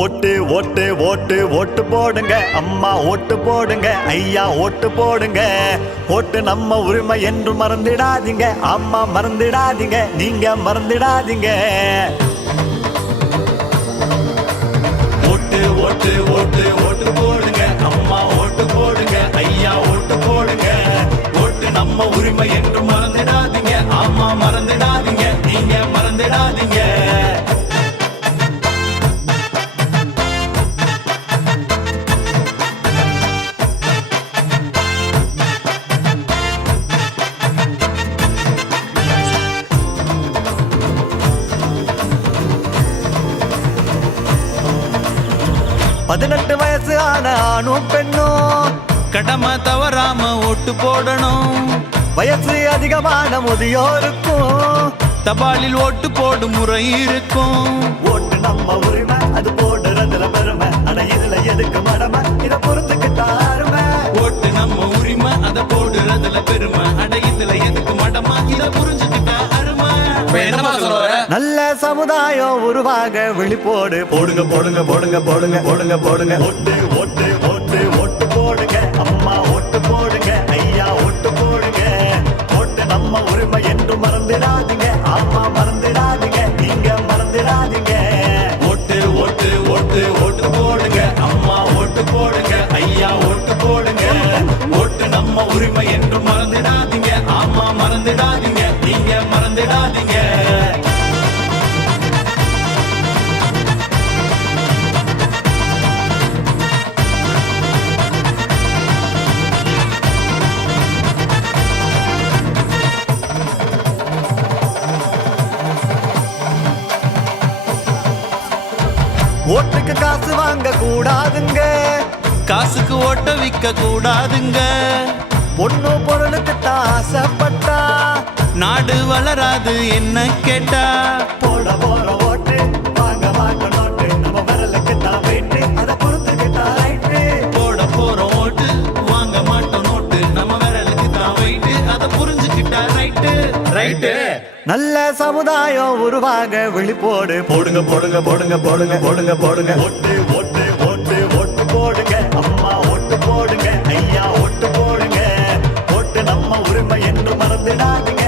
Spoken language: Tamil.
ஓட்டு ஓட்டு ஓட்டு ஓட்டு போடுங்க அம்மா ஓட்டு போடுங்க ஐயா ஓட்டு போடுங்க ஓட்டு நம்ம உரிமை என்று மறந்துடாதீங்க அம்மா மறந்துடாதீங்க நீங்க மறந்துடாதீங்க ஓட்டு ஓட்டு ஓட்டு ஓட்டு போடுங்க அம்மா ஓட்டு போடுங்க ஐயா ஓட்டு போடுங்க ஓட்டு நம்ம உரிமை என்று மறந்துடாதீங்க அம்மா மறந்துடாதீங்க நீங்க மறந்துடாதீங்க பதினெட்டு வயசு ஆன ஆணும் பெண்ணும் கடமை தவறாம ஓட்டு போடணும். வயசு அதிகமான முதியோருக்கும் தபாலில் ஓட்டு போடும் முறை இருக்கும். ஓட்டு நம்ம உரிமை அது போடுறதுல பெருமை அட இதுல எதுக்கு மடமை இத பொறுத்துக்கிட்டா அருமை. ஓட்டு நம்ம உரிமை அதை போடுறதுல பெருமை அட இதுல எதுக்கு மடமா இத புரிஞ்சுக்கிட்டா அருமை. நல்ல சமுதாயம் உருவாக விழிப்போடு போடுங்க போடுங்க போடுங்க போடுங்க போடுங்க போடுங்க ஓட்டு ஓட்டு ஓட்டு ஓட்டு போடுங்க அம்மா ஓட்டு போடுங்க ஐயா ஓட்டு போடுங்க ஓட்டு நம்ம உரிமை என்று மறந்துடாதீங்க அம்மா மறந்துடாதீங்க நீங்க மறந்துடாதீங்க ஓட்டு ஓட்டு ஓட்டு ஓட்டு போடுங்க அம்மா ஓட்டு போடுங்க ஐயா ஓட்டு போடுங்க ஓட்டு நம்ம உரிமை என்று மறந்துடாதீங்க அம்மா மறந்துடாதீங்க நீங்க மறந்துடாதீங்க. ஓட்டுக்கு காசு வாங்க கூடாதுங்க காசுக்கு ஓட்ட விற்க கூடாதுங்க. பொண்ணு பொருளுக்கு ஆசைப்பட்டா நாடு வளராது என்ன கேட்டா போட போற ஓட்டு வாங்க வாங்க நோட்டு நம்ம விரலுக்கு தான் வெயிட்டு அதை பொறுத்துக்கிட்டா ரைட்டு. போட போற ஓட்டு வாங்க மாட்டோம் நோட்டு நம்ம விரலுக்கு தான் வெயிட்டு அதை புரிஞ்சுக்கிட்டா ரைட்டு ரைட்டு. நல்ல சமுதாயம் உருவாக விழிப்போடு போடுங்க போடுங்க போடுங்க போடுங்க போடுங்க போடுங்க ஓட்டு ஓட்டு ஓட்டு ஓட்டு போடுங்க அம்மா ஓட்டு போடுங்க ஐயா ஓட்டு போடுங்க ஓட்டு நம்ம உரிமை என்று மறந்துடாதீங்க